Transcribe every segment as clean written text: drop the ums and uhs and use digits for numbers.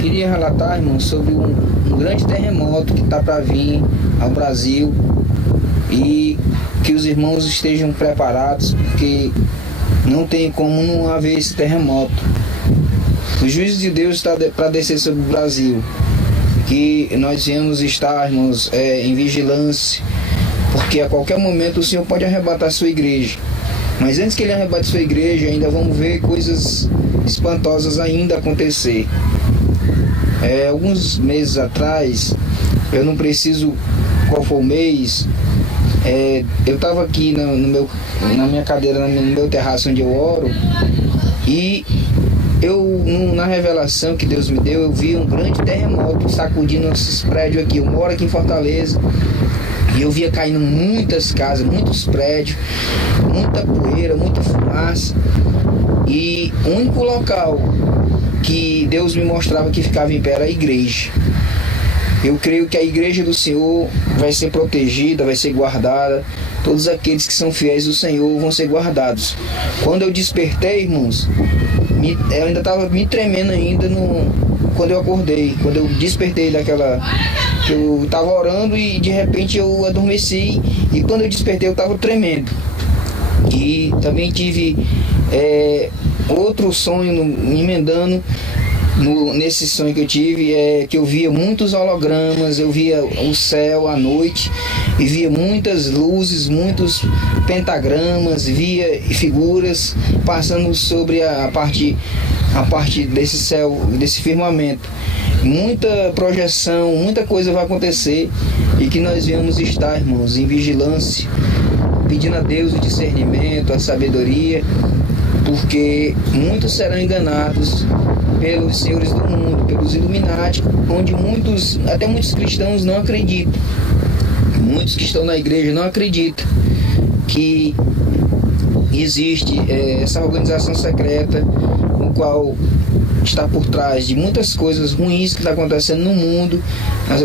queria relatar, irmão, sobre um grande terremoto que está para vir ao Brasil, e que os irmãos estejam preparados, porque não tem como não haver esse terremoto. O juízo de Deus está para descer sobre o Brasil, que nós viemos estar, irmãos, em vigilância, porque a qualquer momento o Senhor pode arrebatar a sua igreja. Mas antes que Ele arrebate a sua igreja, ainda vamos ver coisas espantosas ainda acontecer. Alguns meses atrás, eu não preciso qual foi o mês, eu estava aqui na minha cadeira, no meu terraço onde eu oro, e na revelação que Deus me deu, eu vi um grande terremoto sacudindo esses prédios aqui. Eu moro aqui em Fortaleza, e eu via caindo muitas casas, muitos prédios, muita poeira, muita fumaça. E o único local que Deus me mostrava que ficava em pé era a igreja. Eu creio que a igreja do Senhor vai ser protegida, vai ser guardada. Todos aqueles que são fiéis do Senhor vão ser guardados. Quando eu despertei, irmãos, eu ainda estava me tremendo ainda quando eu acordei. Quando eu despertei que eu estava orando e de repente eu adormeci. E quando eu despertei eu estava tremendo. E também tive outro sonho emendando nesse sonho que eu tive, que eu via muitos hologramas, eu via o céu à noite e via muitas luzes, muitos pentagramas, via figuras passando sobre a parte desse céu, desse firmamento. Muita projeção, muita coisa vai acontecer, e que nós viemos estar, irmãos, em vigilância, pedindo a Deus o discernimento, a sabedoria, porque muitos serão enganados pelos senhores do mundo, pelos Illuminati, onde até muitos cristãos não acreditam. Muitos que estão na igreja não acreditam que existe essa organização secreta, no qual está por trás de muitas coisas ruins que estão acontecendo no mundo,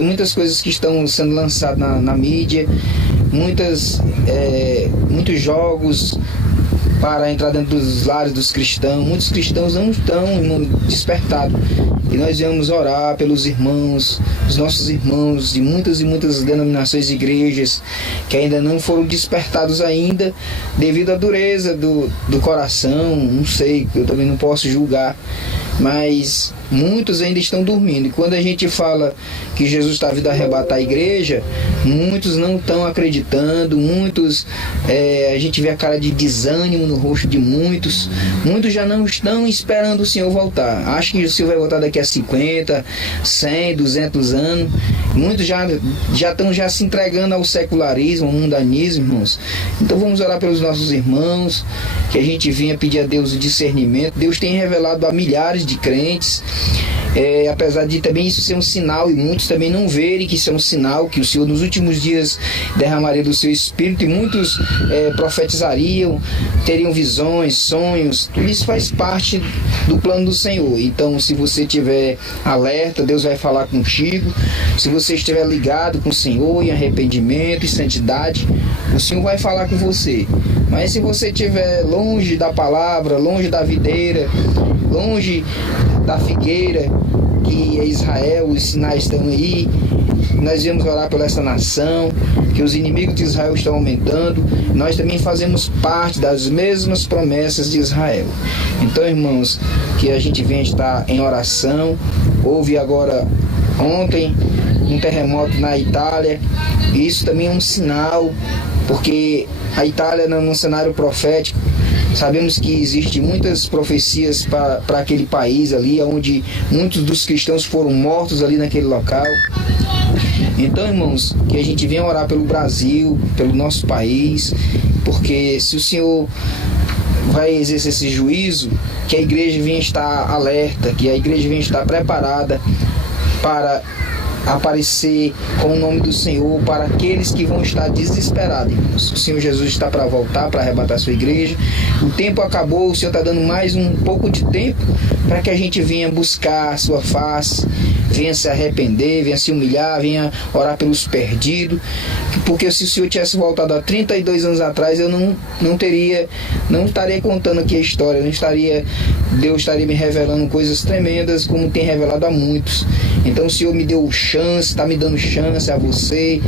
muitas coisas que estão sendo lançadas na mídia, muitos jogos para entrar dentro dos lares dos cristãos. Muitos cristãos não estão, irmão, despertados. E nós viemos orar pelos irmãos, os nossos irmãos de muitas e muitas denominações e igrejas que ainda não foram despertados ainda, devido à dureza do coração. Não sei, eu também não posso julgar, mas muitos ainda estão dormindo. E quando a gente fala que Jesus está vindo arrebatar a igreja, muitos não estão acreditando, a gente vê a cara de desânimo no rosto de muitos já não estão esperando o Senhor voltar. Acho que o Senhor vai voltar daqui a 50, 100, 200 anos. Muitos já estão se entregando ao secularismo, ao mundanismo, irmãos. Então vamos orar pelos nossos irmãos, que a gente venha pedir a Deus o discernimento. Deus tem revelado a milhares de crentes, apesar de também isso ser um sinal, e muitos também não verem que isso é um sinal, que o Senhor nos últimos dias derramaria do seu Espírito, e muitos profetizariam, teriam visões, sonhos. Tudo isso faz parte do plano do Senhor. Então, se você estiver alerta, Deus vai falar contigo. Se você estiver ligado com o Senhor em arrependimento e santidade, o Senhor vai falar com você. Mas se você estiver longe da palavra, longe da videira, longe da figueira, que é Israel, os sinais estão aí. Nós viemos orar por essa nação, que os inimigos de Israel estão aumentando. Nós também fazemos parte das mesmas promessas de Israel. Então, irmãos, que a gente venha estar em oração. Houve agora, ontem, um terremoto na Itália. E isso também é um sinal, porque a Itália, num cenário profético, sabemos que existem muitas profecias para aquele país ali, onde muitos dos cristãos foram mortos ali naquele local. Então, irmãos, que a gente venha orar pelo Brasil, pelo nosso país, porque se o Senhor vai exercer esse juízo, que a igreja venha estar alerta, que a igreja venha estar preparada para aparecer com o nome do Senhor para aqueles que vão estar desesperados, irmãos. O Senhor Jesus está para voltar, para arrebatar a sua igreja. O tempo acabou, o Senhor está dando mais um pouco de tempo para que a gente venha buscar a sua face, venha se arrepender, venha se humilhar, venha orar pelos perdidos. Porque se o Senhor tivesse voltado há 32 anos atrás, eu não estaria contando aqui a história, Deus estaria me revelando coisas tremendas, como tem revelado a muitos. Então o Senhor me deu chance, está me dando chance a você.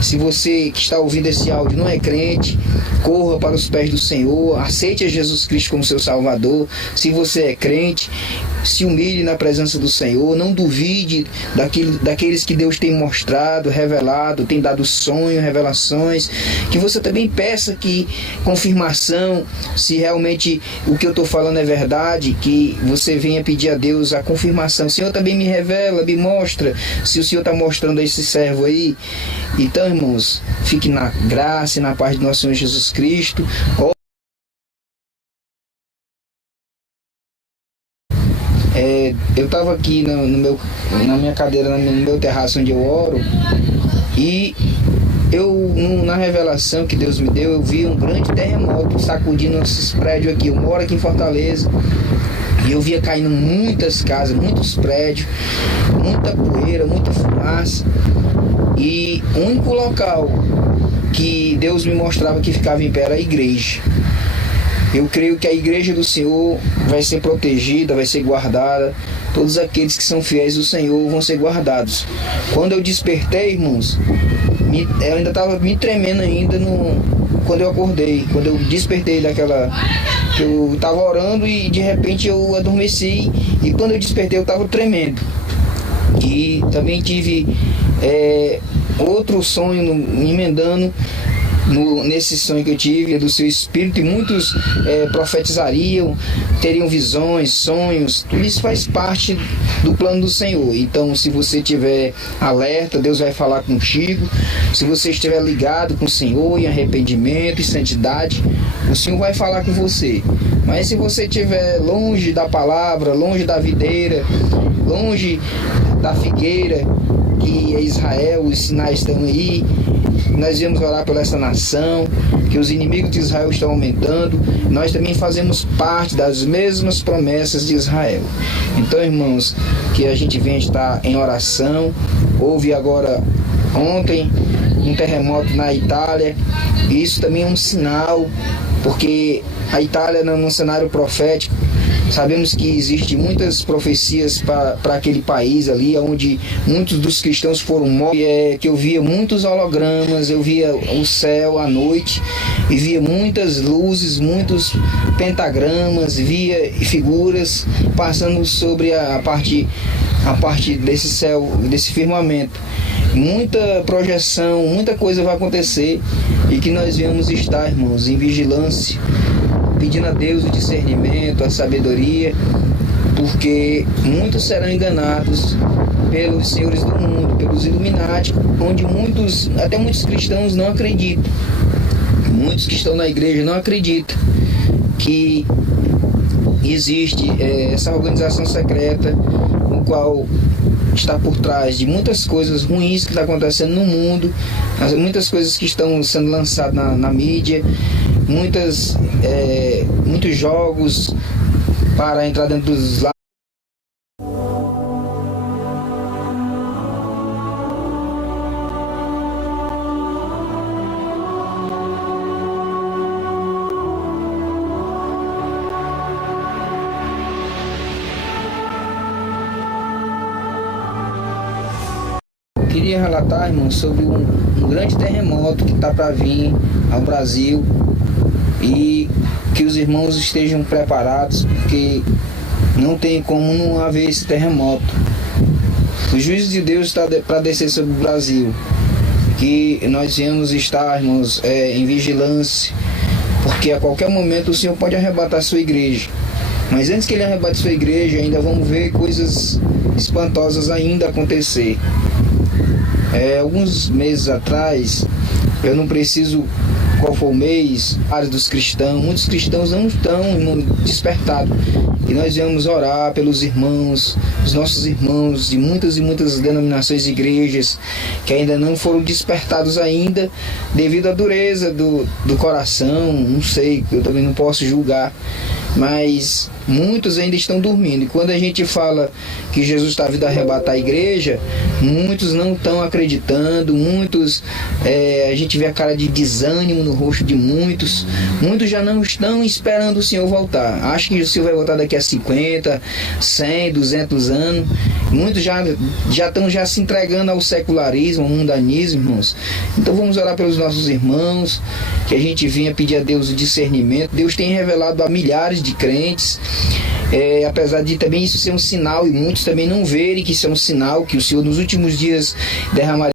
Se você que está ouvindo esse áudio não é crente, corra para os pés do Senhor, aceite a Jesus Cristo como seu Salvador. Se você é crente, se humilhe na presença do Senhor, não duvide daqueles que Deus tem mostrado, revelado, tem dado sonhos, revelações, que você também peça que confirmação, se realmente o que eu estou falando é verdade, que você venha pedir a Deus a confirmação. O Senhor também me revela, me mostra, se o Senhor está mostrando a esse servo aí. Então, irmãos, fique na graça e na paz do nosso Senhor Jesus Cristo. Eu estava aqui na minha cadeira, no meu terraço onde eu oro, e na revelação que Deus me deu, eu vi um grande terremoto sacudindo esses prédios aqui. Eu moro aqui em Fortaleza e eu via caindo muitas casas, muitos prédios, muita poeira, muita fumaça. E o único local que Deus me mostrava que ficava em pé era a igreja. Eu creio que a igreja do Senhor vai ser protegida, vai ser guardada. Todos aqueles que são fiéis do Senhor vão ser guardados. Quando eu despertei, irmãos, eu ainda estava me tremendo ainda quando eu acordei. Quando eu despertei que eu estava orando e de repente eu adormeci. E quando eu despertei eu estava tremendo. E também tive outro sonho emendando nesse sonho que eu tive do seu espírito, e muitos profetizariam, teriam visões, sonhos. Tudo isso faz parte do plano do Senhor. Então, se você estiver alerta, Deus vai falar contigo. Se você estiver ligado com o Senhor em arrependimento e santidade, o Senhor vai falar com você. Mas se você estiver longe da palavra, longe da videira, longe da figueira, que é Israel, os sinais estão aí. Nós viemos orar por essa nação, que os inimigos de Israel estão aumentando. Nós também fazemos parte das mesmas promessas de Israel. Então, irmãos, que a gente venha estar em oração. Houve agora, ontem, um terremoto na Itália. E isso também é um sinal, porque a Itália, no cenário profético, sabemos que existem muitas profecias para aquele país ali, onde muitos dos cristãos foram mortos, que eu via muitos hologramas, eu via o céu à noite, e via muitas luzes, muitos pentagramas, via figuras passando sobre a parte desse céu, desse firmamento. Muita projeção, muita coisa vai acontecer, e que nós venhamos estar, irmãos, em vigilância, pedindo a Deus o discernimento, a sabedoria, porque muitos serão enganados pelos senhores do mundo, pelos Illuminati, onde até muitos cristãos não acreditam. Muitos que estão na igreja não acreditam que existe essa organização secreta, no qual está por trás de muitas coisas ruins que estão acontecendo no mundo, muitas coisas que estão sendo lançadas na mídia, muitos jogos para entrar dentro dos lares. Queria relatar, irmão, sobre um grande terremoto que está para vir ao Brasil, e que os irmãos estejam preparados, porque não tem como não haver esse terremoto. O juízo de Deus está para descer sobre o Brasil, que nós viemos estar, irmãos, em vigilância, porque a qualquer momento o Senhor pode arrebatar a sua igreja. Mas antes que Ele arrebate a sua igreja, ainda vamos ver coisas espantosas ainda acontecer. Alguns meses atrás, eu não preciso qual for o mês, áreas dos cristãos, muitos cristãos não estão, irmão, despertados. E nós viemos orar pelos irmãos, os nossos irmãos de muitas e muitas denominações e igrejas que ainda não foram despertados ainda devido à dureza do coração, não sei, eu também não posso julgar, mas muitos ainda estão dormindo. E quando a gente fala que Jesus está vindo arrebatar a igreja, muitos não estão acreditando, muitos, a gente vê a cara de desânimo no rosto de muitos já não estão esperando o Senhor voltar. Acho que o Senhor vai voltar daqui a 50, 100, 200 anos. Muitos já estão se entregando ao secularismo, ao mundanismo, irmãos. Então vamos orar pelos nossos irmãos, que a gente venha pedir a Deus o discernimento. Deus tem revelado a milhares de crentes, apesar de também isso ser um sinal, e muitos também não verem que isso é um sinal, que o Senhor nos últimos dias derramaria